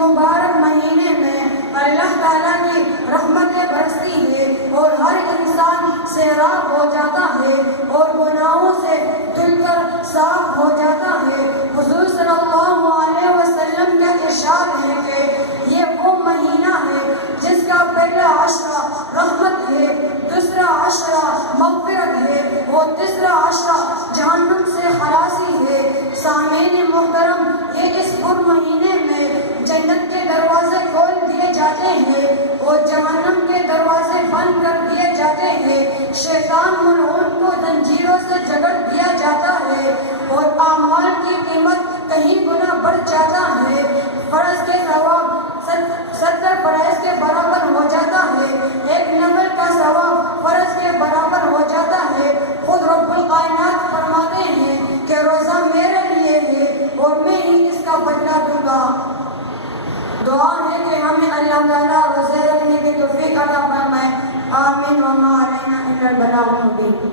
مبارک مہینے میں اللہ تعالیٰ کی رحمتیں برستی ہے اور ہر انسان سیراب ہو جاتا ہے اور گناہوں سے دل کر صاف ہو جاتا ہے۔ حضور صلی اللہ علیہ وسلم کا ارشاد ہے کہ یہ وہ مہینہ ہے جس کا پہلا عشرہ رحمت ہے، دوسرا عشرہ مغفرت ہے اور تیسرا عشرہ جہنم سے خلاصی ہے۔ سامعین محترم، یہ اس پر مہینے میں جنت کے دروازے کھول دیے جاتے ہیں اور جہنم کے دروازے بند کر دیے جاتے ہیں۔ شیطان ملعون کو زنجیروں سے جکڑ دیا جاتا ہے اور اعمال کی قیمت کہیں گنا بڑھ جاتا ہے۔ فرض کے ثواب 70 فرائض کے برابر ہو جاتا ہے، ایک نفل کا ثواب فرض کے برابر ہو جاتا ہے۔ خود رب الکائنات فرماتے ہیں کہ روزہ میرے لیے ہے اور میں ہی اس کا بدلہ دوں گا۔ دعا ہے کہ ہمیں اللہ تعالیٰ روزے رکھنے کی توفیق عطا فرمائے۔ آمین وما علینا الا البلاغ المبین۔